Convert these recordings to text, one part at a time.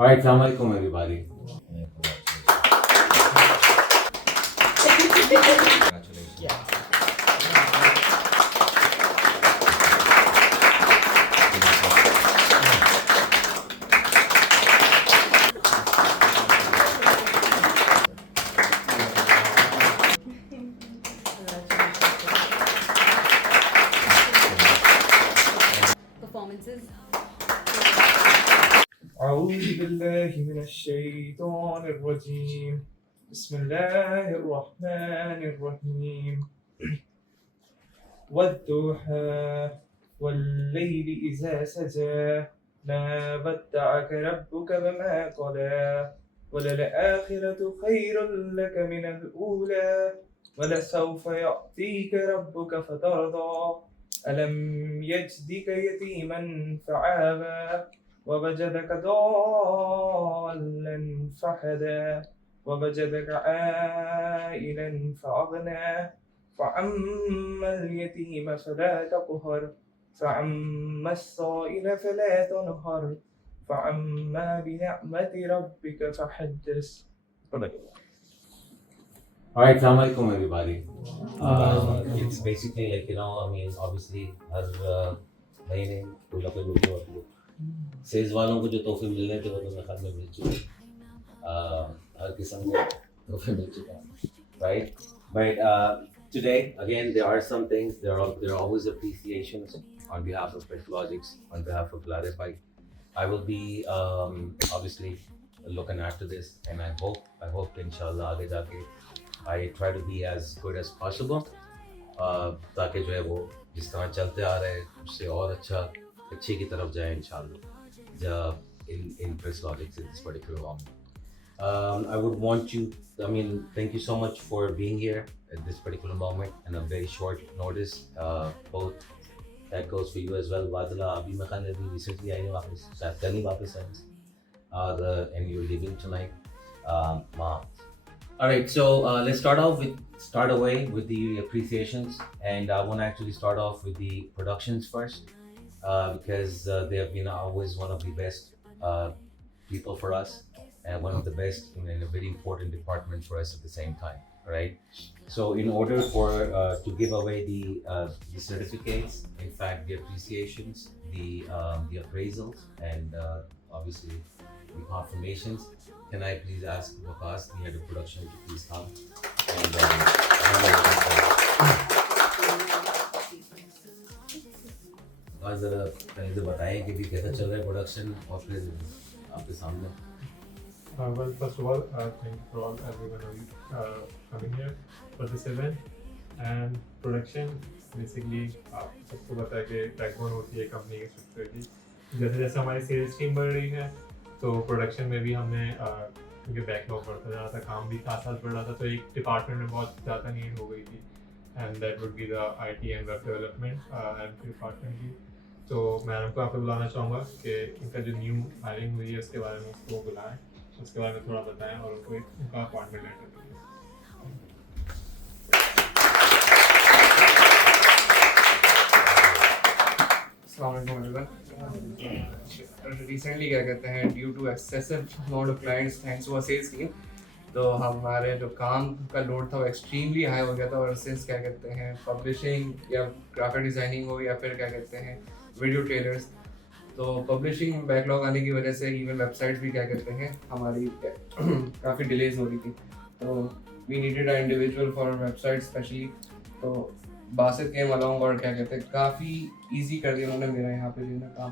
All right, Assalamu alaikum, everybody. Performances. أعوذ بالله من الشيطان الرجيم بسم الله الرحمن الرحيم والضحى والليل إذا سجى ما ودعك ربك وما قلى وللآخرة خير لك من الأولى ولسوف يعطيك ربك فترضى ألم يجدك يتيما فعاوى ووجدك ضالا فهدى ووجدك عائلا فأغنى فأما اليتيم فلا تقهر فأما السائل فلا تنهر فأما بنعمة ربك فحدث. All right, Assalamu alaikum, everybody. It's basically like, I mean, obviously, हर महीने कोई ना कोई video upload sales वालों को जो तोहफे मिलने थे वो तो मेरे ख्याल में मिल चुके हर किस्म के तोहफे मिल चुके हैं, right? But today, again, there are some things, there are always appreciations on behalf of Fresh Logics, on behalf of Clarify. I will be obviously looking after this, and I hope inshallah आगे जाके I try to be as good as possible ताकि जो है वो जिस तरह चलते आ रहे हैं उससे और अच्छे की तरफ जाए इंशाल्लाह in Press Logics in this particular moment. I would want you, I mean, thank you so much for being here at this particular moment and a very short notice. Both that goes for you as well. Wadla, abhi मैं खाने भी recently आई हूँ वापस, शायद कल ही वापस आई and you're leaving tonight. All right, so let's start away with the appreciations, and I want to actually start off with the productions first because they have been always one of the best people for us and one of the best in a very important department for us at the same time. Right. So in order for to give away the certificates, in fact, the appreciations, the appraisals, and obviously the confirmations. Can I please ask Waqas, the head of production, to please come? And आज जरा पहले तो बताएं कि भी कैसा चल रहा है प्रोडक्शन और फिर आपके सामने. Well, first of all, thank you for all everyone coming here for this event. And production, basically, सबको पता है कि बैकबोन होती है कंपनी के स्ट्रक्चर की. जैसे जैसे हमारी सेल्स टीम बढ़ रही है, तो प्रोडक्शन में भी हमने क्योंकि बैकलॉग बढ़ता जा रहा था, काम भी साथ साथ बढ़ रहा था, तो एक डिपार्टमेंट में बहुत ज़्यादा नीड हो गई थी. And that would be the IT and web development and department की. तो मैडम को यहाँ पे बुलाना चाहूँगा कि इनका जो न्यू हायरिंग हुई है उसके बारे में उसको बुलाएं, उसके बारे में थोड़ा बताएं और उनको उनका अपॉइंटमेंट लेटर दें. रिसेंटली क्या कहते हैं, due to excessive amount of clients thanks to sales team, तो हमारे जो काम का लोड था वो एक्सट्रीमली हाई हो गया था. और सिंस क्या कहते हैं पब्लिशिंग या ग्राफिक डिज़ाइनिंग हो या फिर क्या कहते हैं वीडियो ट्रेलर्स, तो पब्लिशिंग में बैकलॉग आने की वजह से इवन वेबसाइट्स भी क्या कहते हैं हमारी काफ़ी डिलेज हो रही थी. तो we needed a individual for website specially. तो बासित केम अलोंग और क्या कहते हैं काफ़ी इजी कर दिया उन्होंने मेरा यहाँ पे देना काम.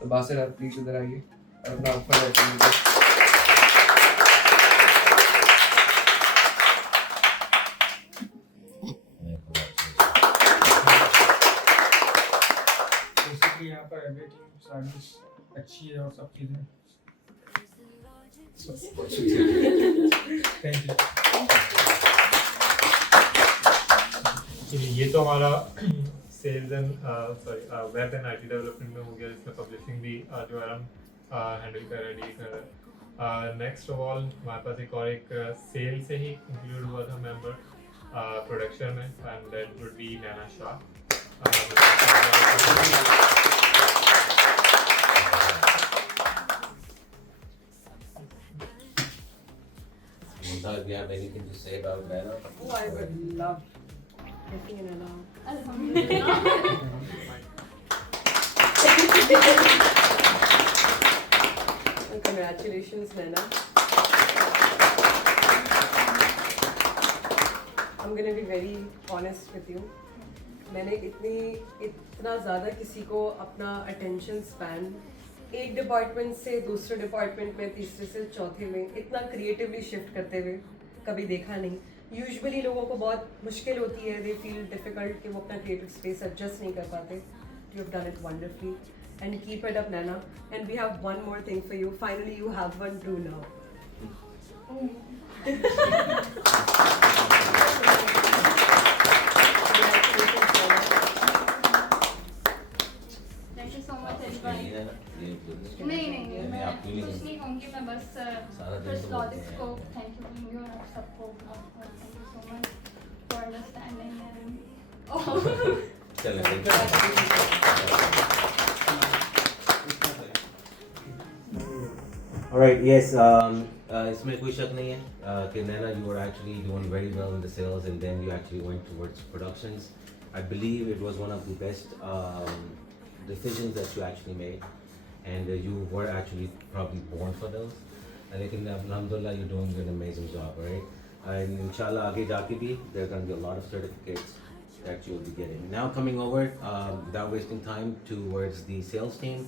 तो बासित आप प्लीज़ इधर आइए और अपना ऊपर बैठिए. यहाँ पर एवरीथिंग सर्विस अच्छी है और सब चीज़ें. Thank you. ये तो हमारा sales and web and IT development में हो गया, जिसमें पब्लिशिंग भी जो है हम हैंडल कर रहे हैं, डील कर रहे हैं. नेक्स्ट ऑफ ऑल हमारे पास एक सेल से ही इंक्लूड हुआ था मेंबर प्रोडक्शन में, and that would be Naina Shah. Mumtaz, do you have anything to say about Naina? Oh, I would love kissing in and out. Well, congratulations, Naina. I'm gonna be very honest with you. मैंने इतना ज़्यादा किसी को अपना attention span एक department से दूसरे department में, तीसरे से चौथे में इतना क्रिएटिवली शिफ्ट करते हुए कभी देखा नहीं. यूजुअली लोगों को बहुत मुश्किल होती है, दे फील डिफिकल्ट कि वो अपना क्रिएटिव स्पेस एडजस्ट नहीं कर पाते. You have done it wonderfully and keep it up Naina. And we have one more thing for you. Finally you have one true now. Thank you so much everyone. नहीं नहीं नहीं नहीं, मैं आप क्यों कुछ नहीं कहूँगी. मैं बस सारा दिन फर्स्ट तो बोलते लॉजिक्स हैं. को थैंक यू कहूँगी और आप सबको thank you so much for understanding and चलो Alright, yes, इसमें कोई शक नहीं है कि Naina, you were actually doing very well in the sales and then you actually went towards productions. I believe it was one of the best decisions that you actually made and you were actually probably born for those. लेकिन alhamdulillah, you're doing an amazing job, right? And inshallah, आगे जाके भी there are going to be a lot of certificates that you'll be getting. Now coming over, without wasting time, towards the sales team.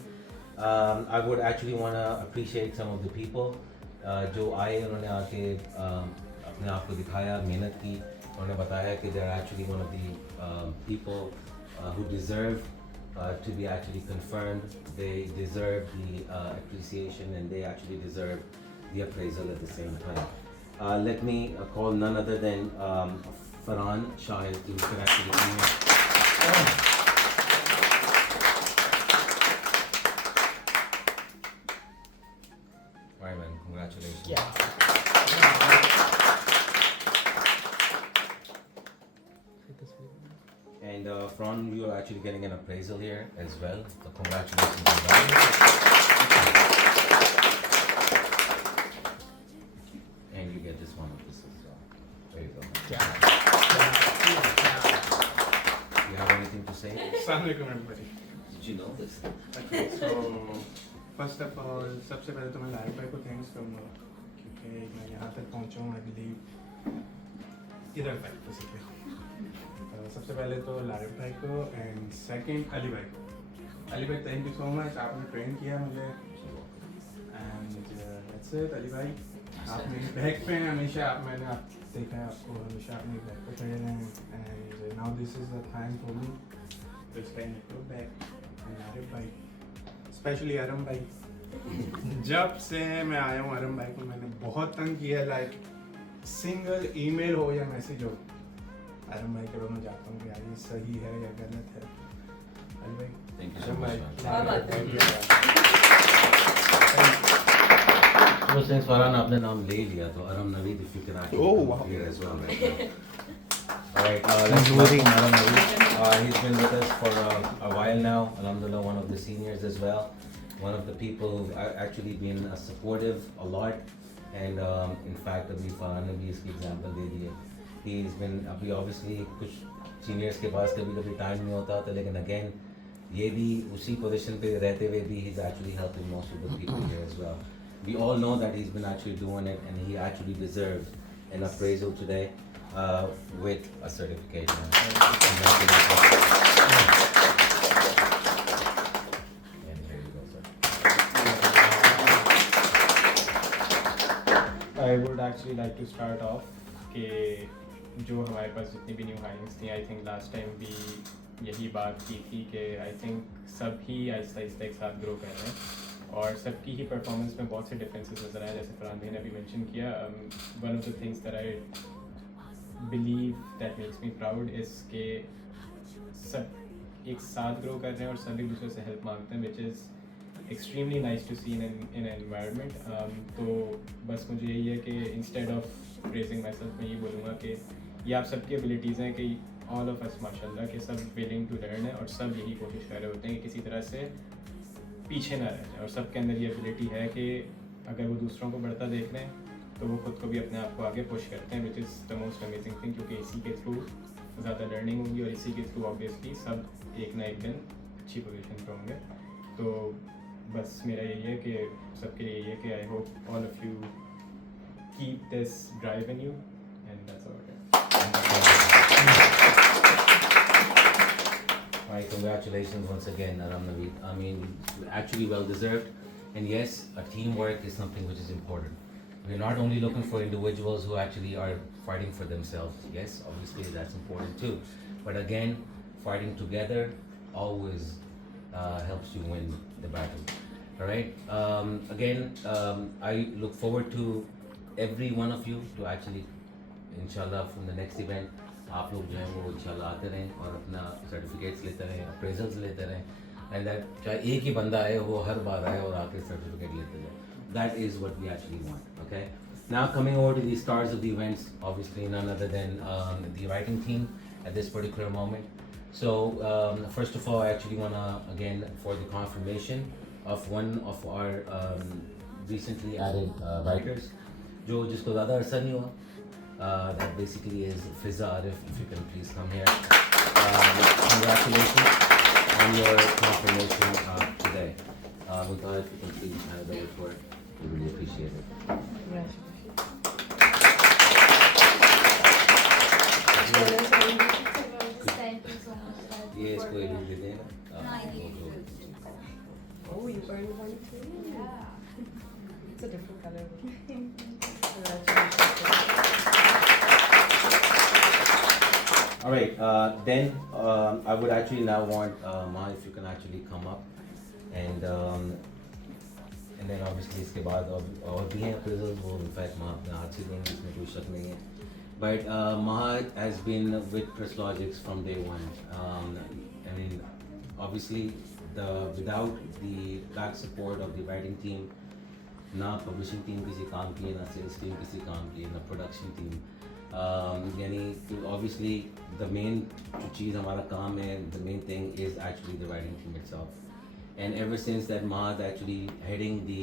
I would actually want to appreciate some of the people जो आए, उन्होंने आके अपने आप को दिखाया, मेहनत की, उन्होंने बताया कि they are actually one of the people who deserve to be actually confirmed. They deserve the appreciation and they actually deserve the appraisal at the same time. Let me call none other than Farhan Shahid, who can actually come here. Alright man, congratulations. And Fran, you are actually getting an appraisal here as well. So congratulations on that. And you get this one with this as well. There you go. You have anything to say? Assalamualaikum everybody. Did you know this? Okay, so first of all, सबसे पहले तो मैं live भाई को thanks करूँगा क्योंकि मैं यहाँ तक पहुँचा हूँ. आई बिलीव इधर तक बेसिकली. सबसे पहले तो लारिफ भाई को एंड सेकंड अली भाई को. अली भाई थैंक यू सो मच, आपने ट्रेन किया मुझे एंड दैट्स इट. अली भाई आप मेरे बैक पे हैं हमेशा. मैंने आप देखा है आपको हमेशा आप मेरे बैक पे खड़े रहे हैं and now this is the time for me to stand your back. And लारिफ भाई स्पेशली अरम भाई, जब से मैं आया हूँ अरम भाई को मैंने बहुत तंग किया. लाइक सिंगल ईमेल हो या मैसेज हो, अरम भाई के बाद मैं जाता हूँ कि यार ये सही है या गलत है. अली भाई Thank you so अरम much, भाई man. क्या बात है. So since Farhan आपने नाम ले लिया तो Aram Naveed, if you can actually come here as well right now. Alright, let's welcome Aram Naveed. He's been with us for a while now. Alhamdulillah, one of the seniors as well. One of the people who've actually been supportive a lot. And in fact, अभी Farhan ने भी इसकी example दे दी है. He's been अभी obviously कुछ seniors के पास कभी time नहीं होता था, लेकिन again ये भी उसी position पे रहते हुए भी he's actually helping most of the people here as well. We all know that he's been actually doing it and he actually deserves an appraisal today with a certification. And here you go, sir. I would actually like to start off कि जो हमारे पास जितनी भी new hirings थी, I think last time भी यही बात की थी कि आई थिंक सब ही आहिस्ता आहिस्ता एक साथ ग्रो कर रहे हैं और सबकी ही परफॉर्मेंस में बहुत से डिफरेंसेस नज़र आए. जैसे फरहान भाई ने अभी मेंशन किया, one of the things that I believe that makes me proud is के सब एक साथ ग्रो कर रहे हैं और सब एक दूसरे से हेल्प मांगते हैं, which is extremely nice to see in environment. तो बस मुझे यही है कि instead of praising myself मैं ये बोलूँगा कि ये आप सबकी एबिलिटीज़ हैं कि ऑल ऑफ अस माशाल्लाह कि सब विलिंग टू लर्न है और सब यही कोशिश कर रहे होते हैं कि किसी तरह से पीछे ना रह जाए और सबके अंदर ये एबिलिटी है कि अगर वो दूसरों को बढ़ता देख रहे हैं तो वो खुद को भी अपने आप को आगे पुश करते हैं, which is the most amazing thing, क्योंकि इसी के थ्रू ज़्यादा लर्निंग होगी और इसी के थ्रू ऑब्वियसली सब एक ना एक दिन अच्छी पोजीशन पे होंगे। तो बस मेरा यही है कि सबके लिए यही है कि I hope all of you keep this drive in you and that's all. All right, congratulations once again, Aram Naveed. I mean, actually well deserved. And yes, teamwork is something which is important. We're not only looking for individuals who actually are fighting for themselves. Yes, obviously that's important too. But again, fighting together always helps you win the battle. All right. I look forward to every one of you to actually, inshallah, from the next event, आप लोग जो हैं वो इंशाल्लाह आते रहें और अपना सर्टिफिकेट्स लेते रहें, अप्रेजल्स लेते रहें, एंड दैट चाहे एक ही बंदा आए वो हर बार आए और आके सर्टिफिकेट लेते जाए. That is what we actually want. Okay. Now coming over to the stars of the events, obviously none other than the writing team at this particular moment. So first of all, I actually want to again for the confirmation of one of our recently added writers, जो जिसको ज़्यादा अरसा नहीं हुआ. That basically is Fiza Arif. If you can please come here. Congratulations on your confirmation today. Muntaha, if you can please have the word for it, we really appreciate it. Thank you so much. ये इसको ये दे देना. हाँ, ये Oh, you earned one too? It's a different color. Congratulations. All right. Then I would actually now want Ma, if you can actually come up, and then obviously इसके बाद और भी हैं appraisals, वो in fact Ma अपने हाथ से देंगे, इसमें कोई शक नहीं है. But Maha has been with Presslogics from day one. I mean, obviously, without the back support of the writing team, ना publishing team किसी काम की है, ना sales team किसी काम की है, ना production team. यानी obviously the main जो चीज़ हमारा काम है, the main thing is actually the writing team itself. And ever since that Maha is actually heading the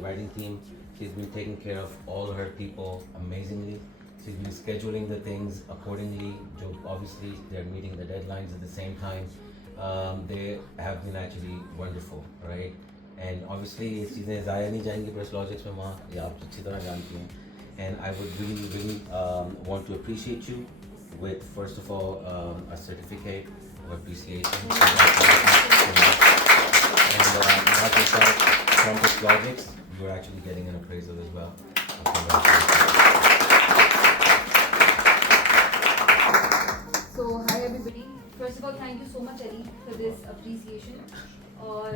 writing team, she's been taking care of all her people amazingly. She's been scheduling the things accordingly. जो obviously they're meeting the deadlines at the same time. They have been actually wonderful, right? And obviously ये चीज़ें ज़ाया नहीं जाएंगी Presslogics में माँ, ये आप अच्छी तरह जानती हैं. And I would really want to appreciate you with first of all a certificate of appreciation. And not just that, from Presslogics, you're actually getting an appraisal as well. So hi everybody. First of all, thank you so much Ali for this appreciation. Or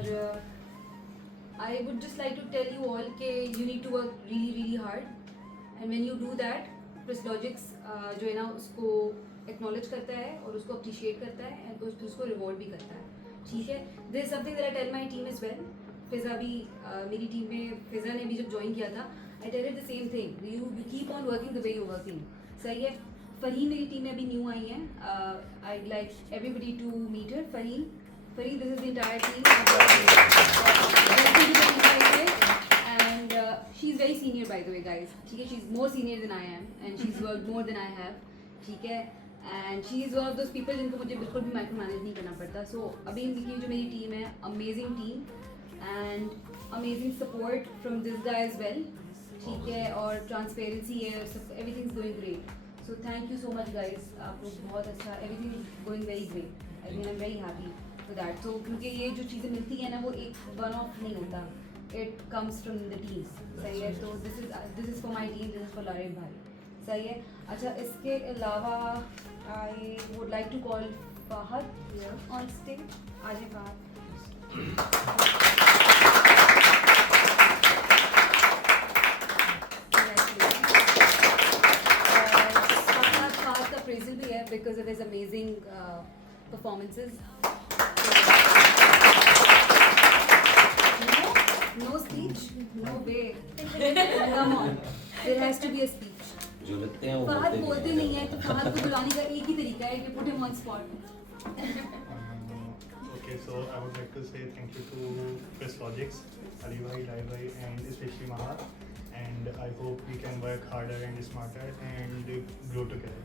I would just like to tell you all that you need to work really hard. And when you do that, Presslogics जो है ना उसको acknowledge करता है और उसको appreciate करता है and उसको reward भी करता है. ठीक है? This is something that I tell my team as well. फिजा भी मेरी टीम में फिजा ने भी जब ज्वाइन किया था, I tell it the same thing. You keep on working the way you're working. सही है? फरीन मेरी टीम में अभी न्यू आई हैं. I'd like everybody to meet her. Fareen, this is the entire team. And she's very senior by the way, guys. ठीक है? She's more senior than I am, and she's worked more than I have. ठीक है? And she is one of those people जिनको मुझे बिल्कुल भी micro manage नहीं करना पड़ता. So अभी इनकी जो मेरी टीम है, amazing team and amazing support from this guy as well. ठीक है? और transparency है, everything's going great. So thank you so much guys. आप लोग बहुत अच्छा, everything is going very great. I mean I'm very happy for that. So क्योंकि ये जो चीज़ें मिलती हैं ना वो एक one off नहीं होता. It comes from the teams. सही है? तो this is for my team. This is for Larev भाई. सही है? अच्छा इसके अलावा I would like to call Fahad here on stage. आजे Fahad. Fahad का appraisal भी है because of his amazing performances. No speech? No way. Come on. There has to be a speech. जो लगते हैं वो फहद बोलते नहीं है तो फहद को बुलाने का एक ही तरीका है कि put him on spot. Okay, so I would like to say thank you to Presslogics, Ali bhai, Rai bhai, and especially Maha, and and I hope we can work harder and smarter and grow together.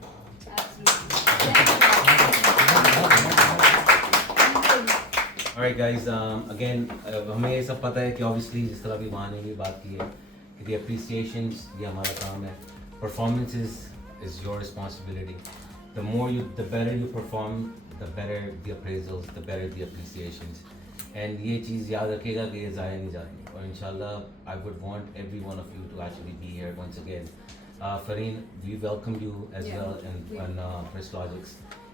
Alright guys, again हमें ये सब पता है कि obviously जिस तरह भी वहाँ ने भी बात की है कि the appreciations ये हमारा काम है, performances is your responsibility. The better you perform, the better the appraisals, the better the appreciations. And ये चीज़ याद रखिएगा कि ये ज़ाया नहीं जाती और इंशाल्लाह I would want every one of you to actually be here once again. Fareen, we welcome you as well and Presslogics.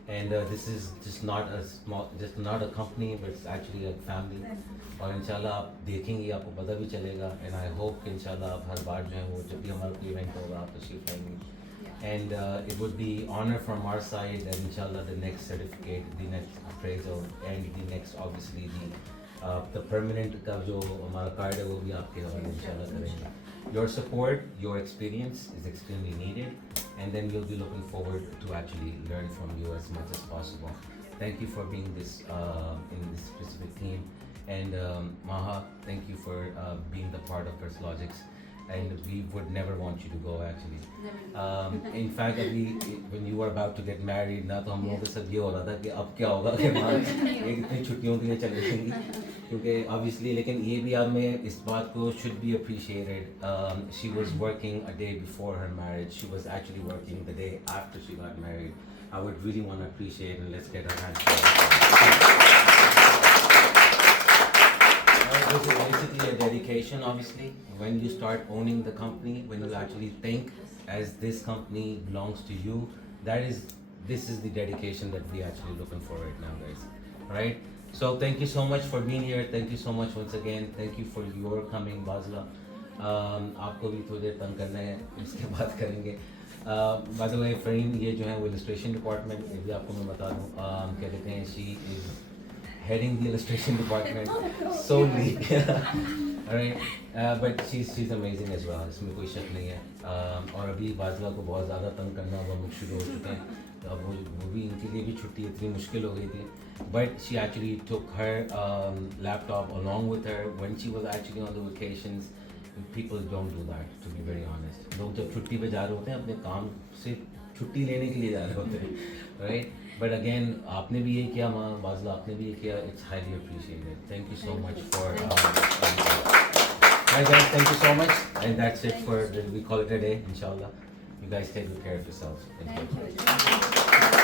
And this is just not a company, but it's actually a family. और इंशाल्लाह आप देखेंगे आपको पता भी चलेगा. And I hope कि इंशाल्लाह आप हर बार जो है वो जब भी हमारा कोई event होगा आप तशरीफ लाएंगे. And it would be honor from our side that inshallah the next certificate, the next appraisal, and the next obviously the permanent का जो हमारा card है वो भी आपके हवाले इंशाल्लाह करेंगे. Your support, your experience is extremely needed, and then we'll be looking forward to actually learn from you as much as possible. Thank you for being this in this specific team, and Maha, thank you for being the part of Presslogics. And we would never want you to go actually. In fact, when you were about to get married, ना तो हम लोगों के साथ ये हो रहा था कि अब क्या होगा कि इतनी छुट्टियों के लिए चले जाएंगी क्योंकि obviously लेकिन ये भी आप में इस बात को should be appreciated. She was working a day before her marriage. She was actually working the day after she got married. I would really want to appreciate and let's get her hands together. This is basically a dedication, obviously. When you start owning the company, when you actually think as this company belongs to you, this is the dedication that we actually looking for right now, guys. Right? So thank you so much for being here. Thank you so much once again. Thank you for your coming, Basla. आपको भी थोड़ी देर तंग करना है, इसके बाद करेंगे. By the way, Fareen, ये जो है वो illustration department, ये भी आपको मैं बता दूँ, क्या कहते हैं, she is heading the illustration department solely. Alright, but she's amazing as well. इसमें कोई शक नहीं है. और अभी बाज़ला को बहुत ज़्यादा तंग करना वो शुरू हो चुके हैं. तो अब वो भी इनके लिए भी छुट्टी इतनी मुश्किल हो गई थी. But she actually took her laptop along with her when she was actually on the vacations. People don't do that, to be very honest. लोग जब छुट्टी पे जा रहे होते हैं अपने काम से छुट्टी लेने के लिए जा रहे होते हैं, right? But again, आपने भी ये किया, माँ बाज़ला आपने भी ये किया. It's highly appreciated. Thank you so much for. Alright guys, thank you so much, and that's it for we call it a day. Inshallah, you guys take good care of yourselves. Thank you. Thank you.